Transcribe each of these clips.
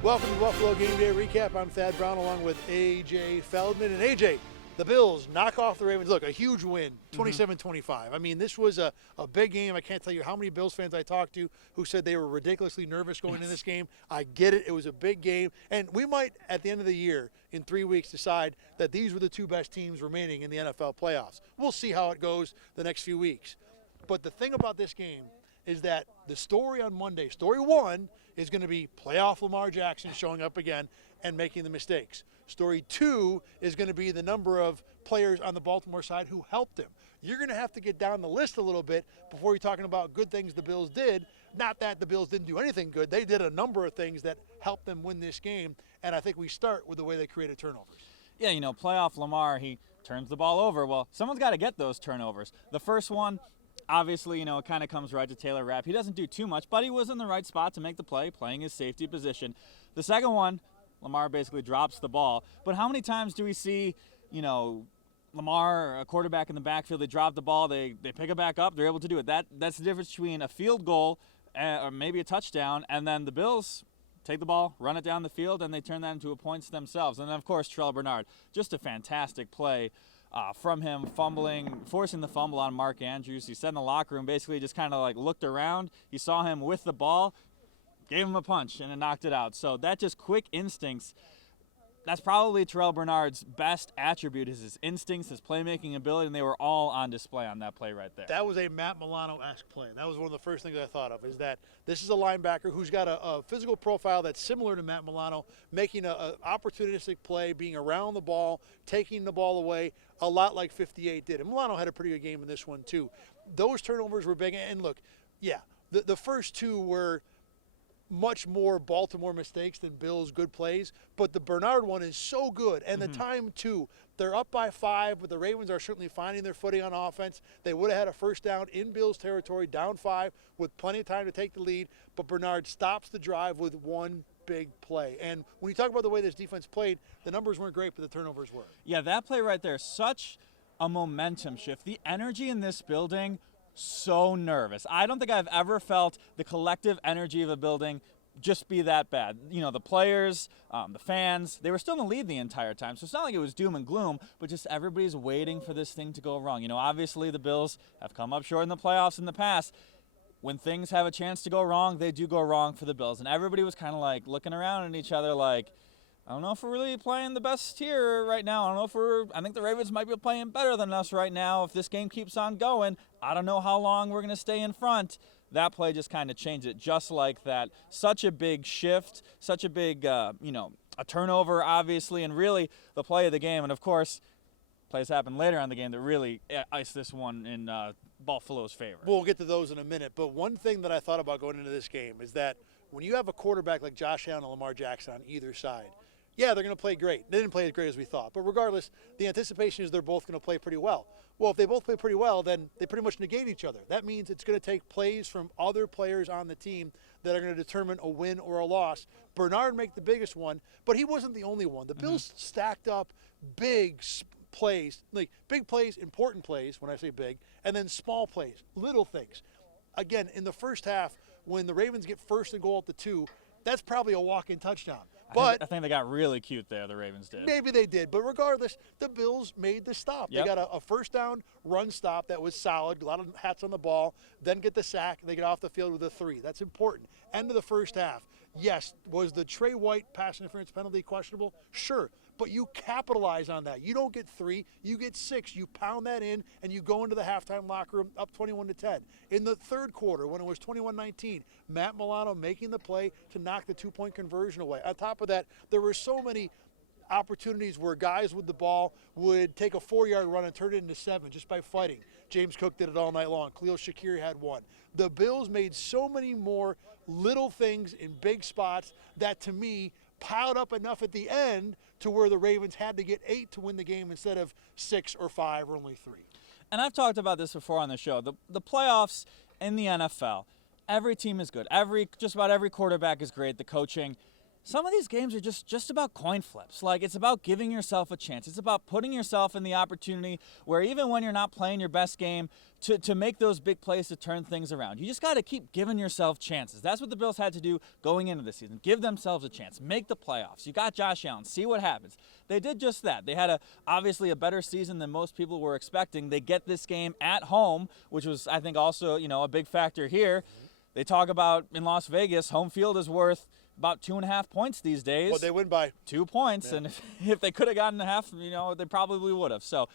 Welcome to Buffalo Gameday Recap. I'm Thad Brown along with A.J. Feldman. And A.J., the Bills knock off the Ravens. Look, a huge win, 27-25. I mean, this was a big game. I can't tell you how many Bills fans I talked to who said they were ridiculously nervous going into this game. I get it. It was a big game. And we might, at the end of the year, in 3 weeks, decide that these were the two best teams remaining in the NFL playoffs. We'll see how it goes the next few weeks. But the thing about this game is that the story on Monday, story one, is going to be playoff Lamar Jackson showing up again and making the mistakes. Story two is going to be the number of players on the Baltimore side who helped him. You're going to have to get down the list a little bit before you're talking about good things the Bills did. Not that the Bills didn't do anything good. They did a number of things that helped them win this game, and I think we start with the way they created turnovers. Yeah, you know, playoff Lamar, he turns the ball over. Well, someone's got to get those turnovers. The first one, obviously, you know, it kind of comes right to Taylor Rapp. He doesn't do too much, but he was in the right spot to make the play, playing his safety position. The second one, Lamar basically drops the ball. But how many times do we see, you know, Lamar, a quarterback in the backfield, they drop the ball, they pick it back up, they're able to do it. That's the difference between a field goal or maybe a touchdown, and then the Bills take the ball, run it down the field, and they turn that into a points themselves. And then, of course, Terrell Bernard, just a fantastic play. From him fumbling, forcing the fumble on Mark Andrews. He sat in the locker room, basically just kind of like looked around. He saw him with the ball, gave him a punch, and it knocked it out. So that just quick instincts. That's probably Terrell Bernard's best attribute is his instincts, his playmaking ability, and they were all on display on that play right there. That was a Matt Milano-esque play. That was one of the first things I thought of, is that this is a linebacker who's got a physical profile that's similar to Matt Milano, making an opportunistic play, being around the ball, taking the ball away, a lot like 58 did. And Milano had a pretty good game in this one, too. Those turnovers were big. And look, yeah, the first two were much more Baltimore mistakes than Bills' good plays, but the Bernard one is so good. And the time, too, they're up by 5, but the Ravens are certainly finding their footing on offense. They would have had a first down in Bills' territory, down 5, with plenty of time to take the lead, but Bernard stops the drive with one big play. And when you talk about the way this defense played, the numbers weren't great, but the turnovers were. Yeah, that play right there, such a momentum shift. The energy in this building, so nervous. I don't think I've ever felt the collective energy of a building just be that bad. You know, the players, the fans, they were still in the lead the entire time. So it's not like it was doom and gloom, but just everybody's waiting for this thing to go wrong. You know, obviously the Bills have come up short in the playoffs in the past. When things have a chance to go wrong, they do go wrong for the Bills. And everybody was kind of like looking around at each other like, I don't know if we're really playing the best here right now. I think the Ravens might be playing better than us right now. If this game keeps on going, I don't know how long we're going to stay in front. That play just kind of changed it just like that. Such a big shift, such a big, a turnover, obviously, and really the play of the game. And, of course, plays happened later on in the game that really iced this one in Buffalo's favor. We'll get to those in a minute. But one thing that I thought about going into this game is that when you have a quarterback like Josh Allen and Lamar Jackson on either side, yeah, they're going to play great. They didn't play as great as we thought. But regardless, the anticipation is they're both going to play pretty well. Well, if they both play pretty well, then they pretty much negate each other. That means it's going to take plays from other players on the team that are going to determine a win or a loss. Bernard made the biggest one, but he wasn't the only one. The Bills stacked up big plays, like big plays, important plays, when I say big, and then small plays, little things. Again, in the first half, when the Ravens get first and goal at the 2, that's probably a walk-in touchdown. But I think they got really cute there, the Ravens did. Maybe they did, but regardless, the Bills made the stop. Yep. They got a first down run stop that was solid, a lot of hats on the ball, then get the sack, and they get off the field with a 3. That's important. End of the first half. Yes, was the Trey White pass interference penalty questionable? Sure, but you capitalize on that. You don't get 3, you get 6. You pound that in, and you go into the halftime locker room up 21-10. In the third quarter, when it was 21-19, Matt Milano making the play to knock the 2-point conversion away. On top of that, there were so many opportunities where guys with the ball would take a 4-yard run and turn it into 7 just by fighting. James Cook did it all night long. Khalil Shakir had 1. The Bills made so many more little things in big spots that, to me, piled up enough at the end to where the Ravens had to get 8 to win the game instead of 6 or 5 or only 3. And I've talked about this before on the show. The playoffs in the NFL, every team is good. Just about every quarterback is great. The coaching. some of these games are just about coin flips. Like, it's about giving yourself a chance. It's about putting yourself in the opportunity where even when you're not playing your best game, to make those big plays to turn things around. You just got to keep giving yourself chances. That's what the Bills had to do going into the season. Give themselves a chance. Make the playoffs. You got Josh Allen. See what happens. They did just that. They had obviously a better season than most people were expecting. They get this game at home, which was, I think, also, a big factor here. They talk about in Las Vegas, home field is worth about 2.5 points these days. Well, they win by 2 points, yeah. And if they could have gotten a half, they probably would have. So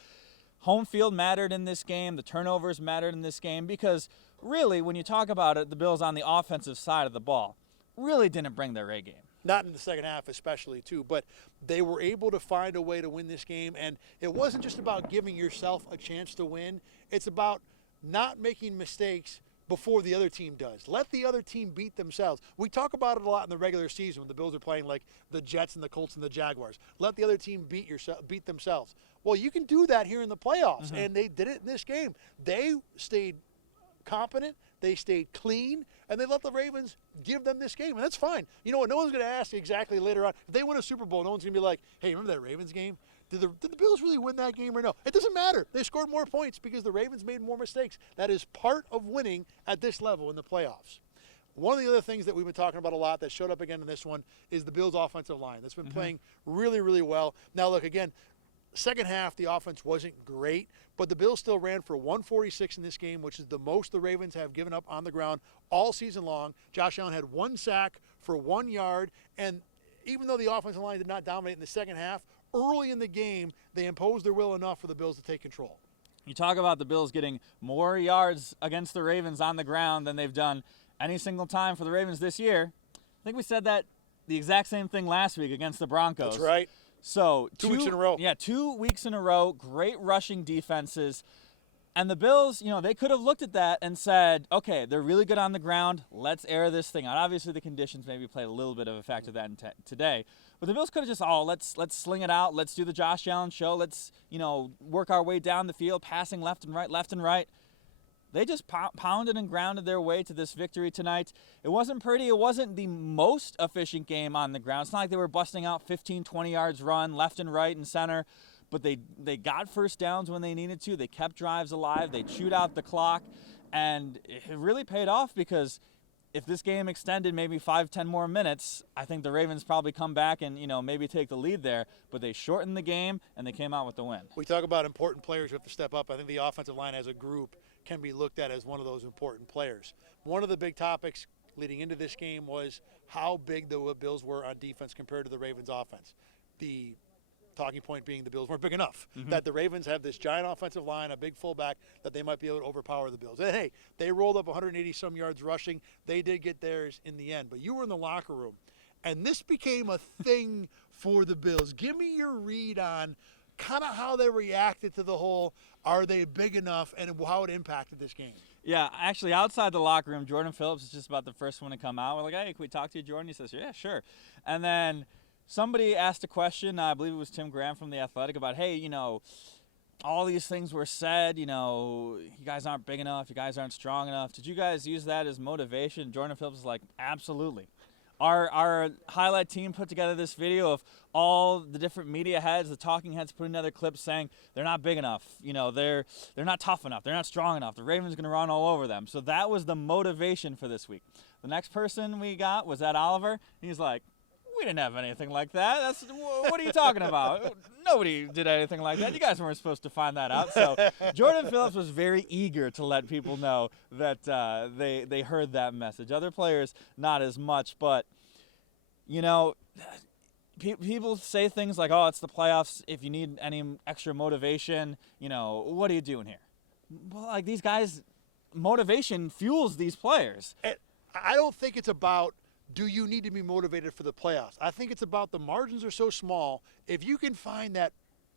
home field mattered in this game. The turnovers mattered in this game because really, when you talk about it, the Bills on the offensive side of the ball really didn't bring their A game. Not in the second half especially, too, but they were able to find a way to win this game, and it wasn't just about giving yourself a chance to win. It's about not making mistakes before the other team does. Let the other team beat themselves. We talk about it a lot in the regular season when the Bills are playing like the Jets and the Colts and the Jaguars. Let the other team beat themselves. Well, you can do that here in the playoffs, and they did it in this game. They stayed competent, they stayed clean, and they let the Ravens give them this game, and that's fine. You know what? No one's going to ask exactly later on. If they win a Super Bowl, no one's going to be like, hey, remember that Ravens game? Did the Bills really win that game or no? It doesn't matter. They scored more points because the Ravens made more mistakes. That is part of winning at this level in the playoffs. One of the other things that we've been talking about a lot that showed up again in this one is the Bills' offensive line. That's been playing really, really well. Now, look, again, second half, the offense wasn't great, but the Bills still ran for 146 in this game, which is the most the Ravens have given up on the ground all season long. Josh Allen had 1 sack for 1 yard, and even though the offensive line did not dominate in the second half, early in the game, they imposed their will enough for the Bills to take control. You talk about the Bills getting more yards against the Ravens on the ground than they've done any single time for the Ravens this year. I think we said that the exact same thing last week against the Broncos. That's right. So 2 weeks in a row. Yeah, 2 weeks in a row, great rushing defenses. And the Bills, they could have looked at that and said, okay, they're really good on the ground. Let's air this thing out. Obviously, the conditions maybe played a little bit of a factor that today. But the Bills could have just, let's sling it out. Let's do the Josh Allen show. Let's, work our way down the field, passing left and right. They just pounded and grounded their way to this victory tonight. It wasn't pretty. It wasn't the most efficient game on the ground. It's not like they were busting out 15, 20 yards run left and right and center. But they got first downs when they needed to. They kept drives alive. They chewed out the clock. And it really paid off because if this game extended maybe 5-10 more minutes, I think the Ravens probably come back and, maybe take the lead there. But they shortened the game, and they came out with the win. We talk about important players who have to step up. I think the offensive line as a group can be looked at as one of those important players. One of the big topics leading into this game was how big the Bills were on defense compared to the Ravens' offense. The talking point being the Bills weren't big enough, that the Ravens have this giant offensive line, a big fullback, that they might be able to overpower the Bills. And hey, they rolled up 180-some yards rushing. They did get theirs in the end. But you were in the locker room, and this became a thing for the Bills. Give me your read on kind of how they reacted to the whole, are they big enough, and how it impacted this game. Yeah, actually, outside the locker room, Jordan Phillips is just about the first one to come out. We're like, hey, can we talk to you, Jordan? He says, yeah, sure. And then somebody asked a question, I believe it was Tim Graham from The Athletic, about, hey, all these things were said, you guys aren't big enough, you guys aren't strong enough. Did you guys use that as motivation? Jordan Phillips is like, absolutely. Our highlight team put together this video of all the different media heads, the talking heads, putting together clips saying they're not big enough, they're not tough enough, they're not strong enough, the Ravens are going to run all over them. So that was the motivation for this week. The next person we got was Ed Oliver. He's like, we didn't have anything like that. What are you talking about? Nobody did anything like that. You guys weren't supposed to find that out. So Jordan Phillips was very eager to let people know that they heard that message. Other players, not as much. But, people say things like, oh, it's the playoffs. If you need any extra motivation, what are you doing here? Well, like these guys, motivation fuels these players. And I don't think it's about, do you need to be motivated for the playoffs? I think it's about the margins are so small. If you can find that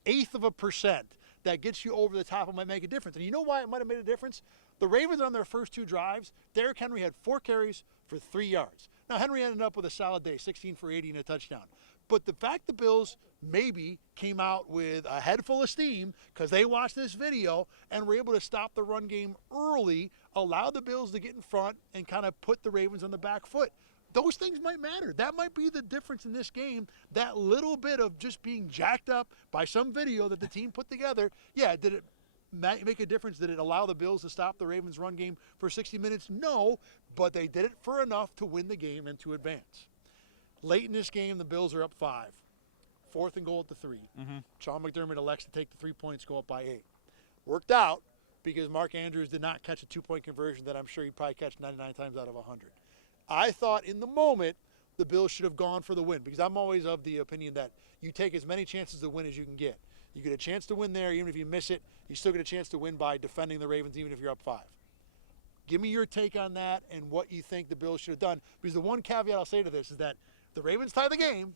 1/8% that gets you over the top, it might make a difference. And you know why it might have made a difference? The Ravens on their first 2 drives, Derrick Henry had 4 carries for 3 yards. Now, Henry ended up with a solid day, 16 for 80 and a touchdown. But the fact the Bills maybe came out with a head full of steam because they watched this video and were able to stop the run game early, allowed the Bills to get in front and kind of put the Ravens on the back foot. those things might matter. That might be the difference in this game. That little bit of just being jacked up by some video that the team put together. Yeah, did it make a difference? Did it allow the Bills to stop the Ravens' run game for 60 minutes? No, but they did it for enough to win the game and to advance. Late in this game, the Bills are up 5. 4th and goal at the 3. Sean McDermott elects to take the 3 points, go up by 8. Worked out because Mark Andrews did not catch a 2-point conversion that I'm sure he'd probably catch 99 times out of 100. I thought in the moment the Bills should have gone for the win because I'm always of the opinion that you take as many chances to win as you can get. You get a chance to win there, even if you miss it, you still get a chance to win by defending the Ravens, even if you're up 5. Give me your take on that and what you think the Bills should have done. Because the one caveat I'll say to this is that the Ravens tie the game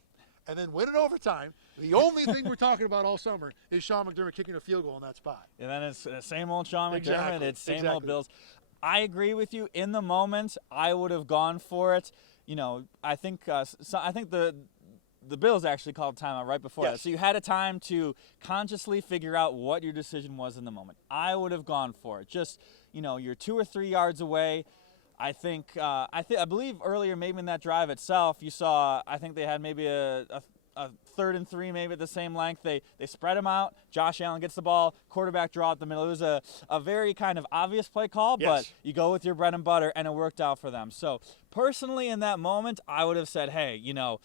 and then win in overtime. The only thing we're talking about all summer is Sean McDermott kicking a field goal in that spot. And then it's the same old Sean McDermott. Exactly. It's same old Bills. I agree with you. In the moment, I would have gone for it. You know, I think the Bills actually called timeout right before that. So you had a time to consciously figure out what your decision was in the moment. I would have gone for it. Just, you know, you're 2 or 3 yards away. I believe earlier, maybe in that drive itself, you saw, I think they had maybe a 3rd and 3, maybe at the same length. They spread them out. Josh Allen gets the ball, quarterback draw up the middle. It was a very kind of obvious play call, but you go with your bread and butter, and it worked out for them. So personally, in that moment, I would have said, hey, you know,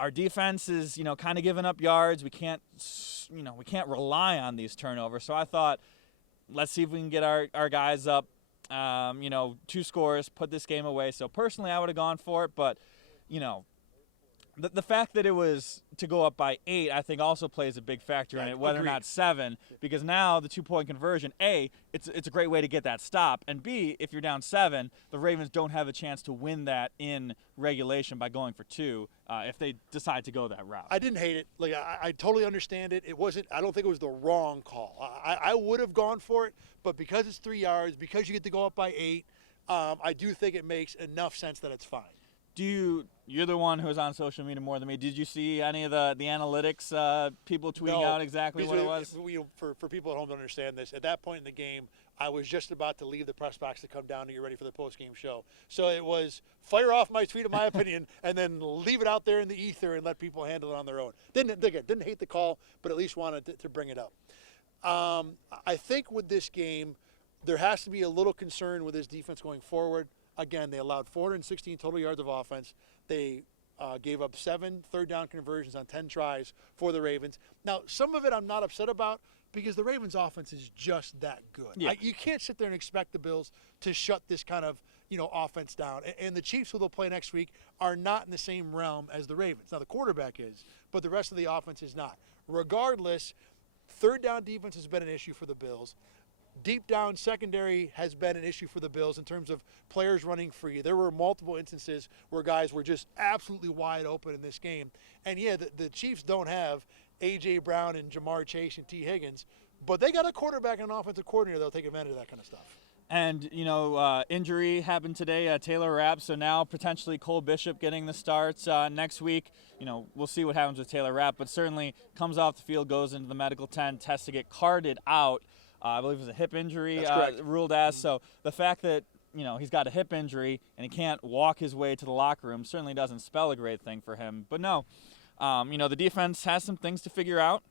our defense is, you know, kind of giving up yards. We can't rely on these turnovers. So I thought, let's see if we can get our guys up, 2 scores, put this game away. So personally, I would have gone for it. But, you know, the fact that it was to go up by 8, I think also plays a big factor in it, whether or not 7, because now the 2-point conversion, A, it's a great way to get that stop, and B, if you're down 7, the Ravens don't have a chance to win that in regulation by going for 2 if they decide to go that route. I didn't hate it. Like I totally understand it. It wasn't. I don't think it was the wrong call. I would have gone for it, but because it's 3 yards, because you get to go up by 8, I do think it makes enough sense that it's fine. You're the one who's on social media more than me. Did you see any of the analytics people tweeting out exactly what it was? For people at home to understand this, at that point in the game, I was just about to leave the press box to come down to get ready for the post-game show. So it was fire off my tweet of my opinion and then leave it out there in the ether and let people handle it on their own. Didn't hate the call, but at least wanted to bring it up. I think with this game, there has to be a little concern with this defense going forward. Again, they allowed 416 total yards of offense. They gave up 7 third-down conversions on 10 tries for the Ravens. Now, some of it I'm not upset about because the Ravens' offense is just that good. Yeah. You can't sit there and expect the Bills to shut this kind of offense down. And the Chiefs, who they'll play next week, are not in the same realm as the Ravens. Now, the quarterback is, but the rest of the offense is not. Regardless, third-down defense has been an issue for the Bills. Deep down secondary has been an issue for the Bills in terms of players running free. There were multiple instances where guys were just absolutely wide open in this game. And, yeah, the Chiefs don't have A.J. Brown and Jamar Chase and T. Higgins, but they got a quarterback and an offensive coordinator that'll take advantage of that kind of stuff. And, injury happened today, Taylor Rapp, so now potentially Cole Bishop getting the starts next week. We'll see what happens with Taylor Rapp, but certainly comes off the field, goes into the medical tent, tests to get carted out. I believe it was a hip injury ruled as. So the fact that, he's got a hip injury and he can't walk his way to the locker room certainly doesn't spell a great thing for him. But no, the defense has some things to figure out.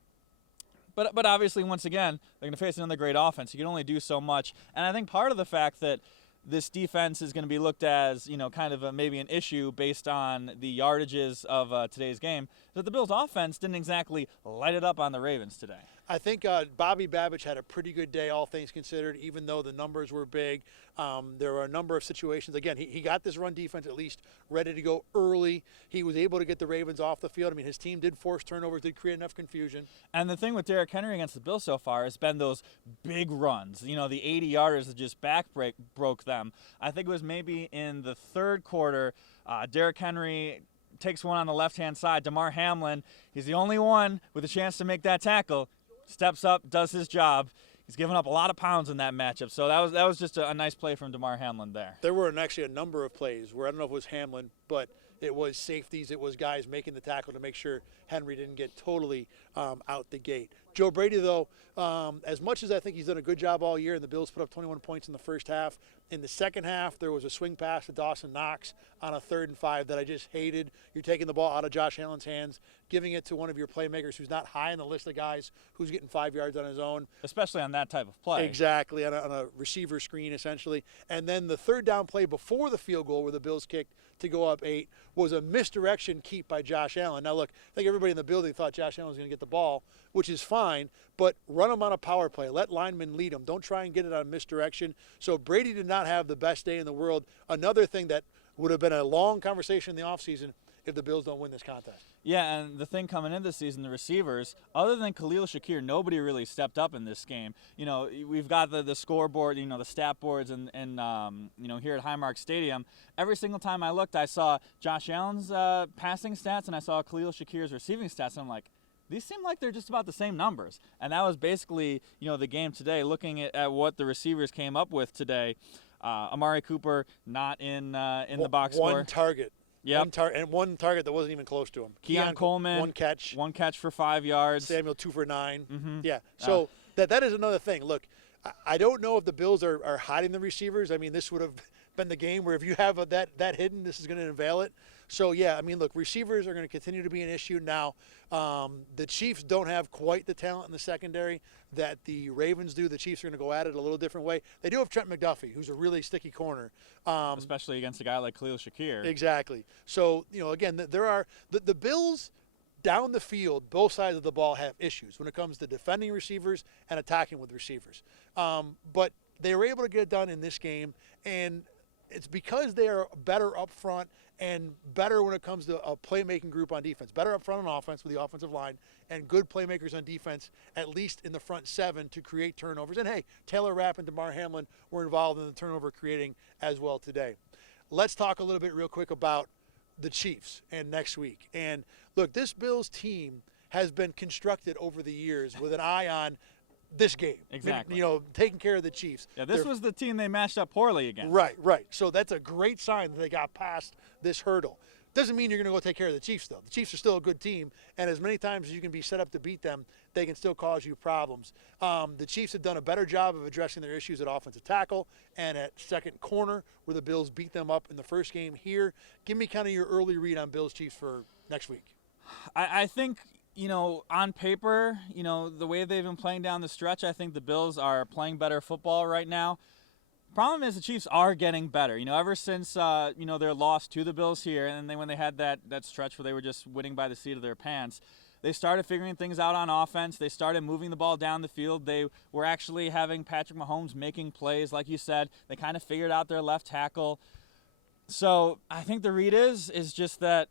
But obviously, once again, they're going to face another great offense. You can only do so much. And I think part of the fact that this defense is going to be looked as, kind of maybe an issue based on the yardages of today's game, is that the Bills' offense didn't exactly light it up on the Ravens today. I think Bobby Babich had a pretty good day, all things considered, even though the numbers were big. There were a number of situations. Again, he got this run defense at least ready to go early. He was able to get the Ravens off the field. I mean, his team did force turnovers, did create enough confusion. And the thing with Derrick Henry against the Bills so far has been those big runs. The 80-yarders that just broke them. I think it was maybe in the third quarter, Derrick Henry takes one on the left-hand side. Damar Hamlin, he's the only one with a chance to make that tackle. Steps up, does his job. He's given up a lot of pounds in that matchup. So that was just a nice play from Damar Hamlin there. There were actually a number of plays where I don't know if it was Hamlin, but It was safeties. It was guys making the tackle to make sure Henry didn't get totally out the gate. Joe Brady, though, as much as I think he's done a good job all year, and the Bills put up 21 points in the first half, in the second half, there was a swing pass to Dawson Knox on a 3rd and 5 that I just hated. You're taking the ball out of Josh Allen's hands, giving it to one of your playmakers who's not high on the list of guys who's getting 5 yards on his own. Especially on that type of play. Exactly, on a receiver screen, essentially. And then the 3rd down play before the field goal where the Bills kicked to go up 8 was a misdirection keep by Josh Allen. Now, look, I think everybody in the building thought Josh Allen was going to get the ball, which is fine, but run him on a power play. Let linemen lead him. Don't try and get it on misdirection. So Brady did not have the best day in the world. Another thing that would have been a long conversation in the offseason if the Bills don't win this contest. Yeah, and the thing coming in this season, the receivers, other than Khalil Shakir, nobody really stepped up in this game. You know, we've got the scoreboard, you know, the stat boards, and you know, here at Highmark Stadium. Every single time I looked, I saw Josh Allen's passing stats and I saw Khalil Shakir's receiving stats, and I'm like, these seem like they're just about the same numbers. And that was basically, you know, the game today. Looking at what the receivers came up with today, Amari Cooper not in the box score. One target. Yep. One target that wasn't even close to him. Keon Coleman, one catch for 5 yards. Samuel 2 for 9. Mm-hmm. Yeah. So that is another thing. Look, I don't know if the Bills are hiding the receivers. I mean, this would have been the game where if you have that hidden, this is going to unveil it. So yeah, I mean, look, receivers are going to continue to be an issue now. The Chiefs don't have quite the talent in the secondary that the Ravens do. The Chiefs are going to go at it a little different way. They do have Trent McDuffie, who's a really sticky corner. Especially against a guy like Khalil Shakir. Exactly. So, you know, again, there are the Bills down the field, both sides of the ball have issues when it comes to defending receivers and attacking with receivers. But they were able to get it done in this game, and it's because they are better up front and better when it comes to a playmaking group on defense. Better up front on offense with the offensive line and good playmakers on defense, at least in the front 7 to create turnovers. And, hey, Taylor Rapp and DeMar Hamlin were involved in the turnover creating as well today. Let's talk a little bit real quick about the Chiefs and next week. And, look, this Bills team has been constructed over the years with an eye on this game. Exactly. You know, taking care of the Chiefs. Yeah, this was the team they matched up poorly against. Right. So that's a great sign that they got past this hurdle. Doesn't mean you're going to go take care of the Chiefs, though. The Chiefs are still a good team, and as many times as you can be set up to beat them, they can still cause you problems. The Chiefs have done a better job of addressing their issues at offensive tackle and at second corner, where the Bills beat them up in the first game here. Give me kind of your early read on Bills-Chiefs for next week. I think, you know, on paper, you know, the way they've been playing down the stretch, I think the Bills are playing better football right now. Problem is the Chiefs are getting better. You know, ever since, you know, their loss to the Bills here, and then when they had that stretch where they were just winning by the seat of their pants, they started figuring things out on offense. They started moving the ball down the field. They were actually having Patrick Mahomes making plays, like you said. They kind of figured out their left tackle. So I think the read is just that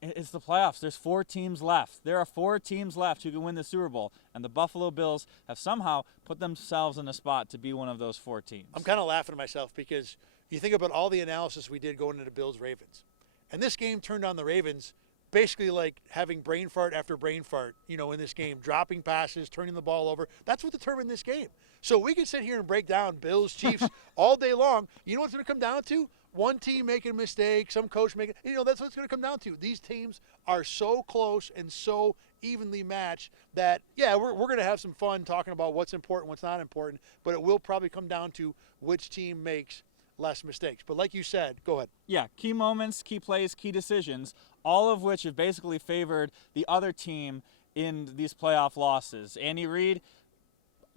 it's the playoffs. There's 4 teams left. There are 4 teams left who can win the Super Bowl, and the Buffalo Bills have somehow put themselves in a spot to be one of those 4 teams. I'm kind of laughing at myself because you think about all the analysis we did going into Bills-Ravens, and this game turned on the Ravens basically like having brain fart after brain fart, you know, in this game, dropping passes, turning the ball over. That's what determined this game. So we could sit here and break down Bills, Chiefs all day long. You know what's going to come down to? One team making a mistake, some coach making, you know, that's what it's going to come down to. These teams are so close and so evenly matched that, yeah, we're going to have some fun talking about what's important, what's not important, but it will probably come down to which team makes less mistakes. But like you said, go ahead. Yeah, key moments, key plays, key decisions, all of which have basically favored the other team in these playoff losses. Andy Reid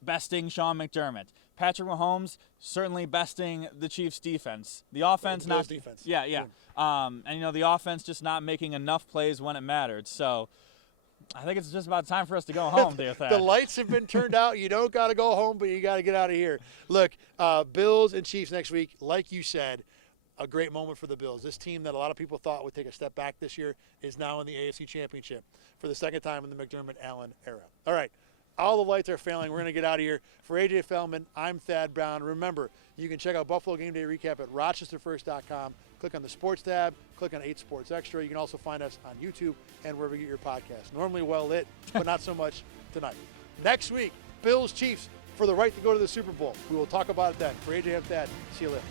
besting Sean McDermott. Patrick Mahomes certainly besting the Chiefs' defense. The offense not defense. Yeah. And you know, the offense just not making enough plays when it mattered. So I think it's just about time for us to go home, dear Thad. The lights have been turned out. You don't got to go home, but you got to get out of here. Look, Bills and Chiefs next week, like you said, a great moment for the Bills. This team that a lot of people thought would take a step back this year is now in the AFC Championship for the second time in the McDermott-Allen era. All right. All the lights are failing. We're going to get out of here. For AJ Feldman, I'm Thad Brown. Remember, you can check out Buffalo Gameday Recap at rochesterfirst.com. Click on the sports tab. Click on 8 Sports Extra. You can also find us on YouTube and wherever you get your podcasts. Normally well lit, but not so much tonight. Next week, Bills Chiefs for the right to go to the Super Bowl. We will talk about it then. For AJ, I'm Thad. See you later.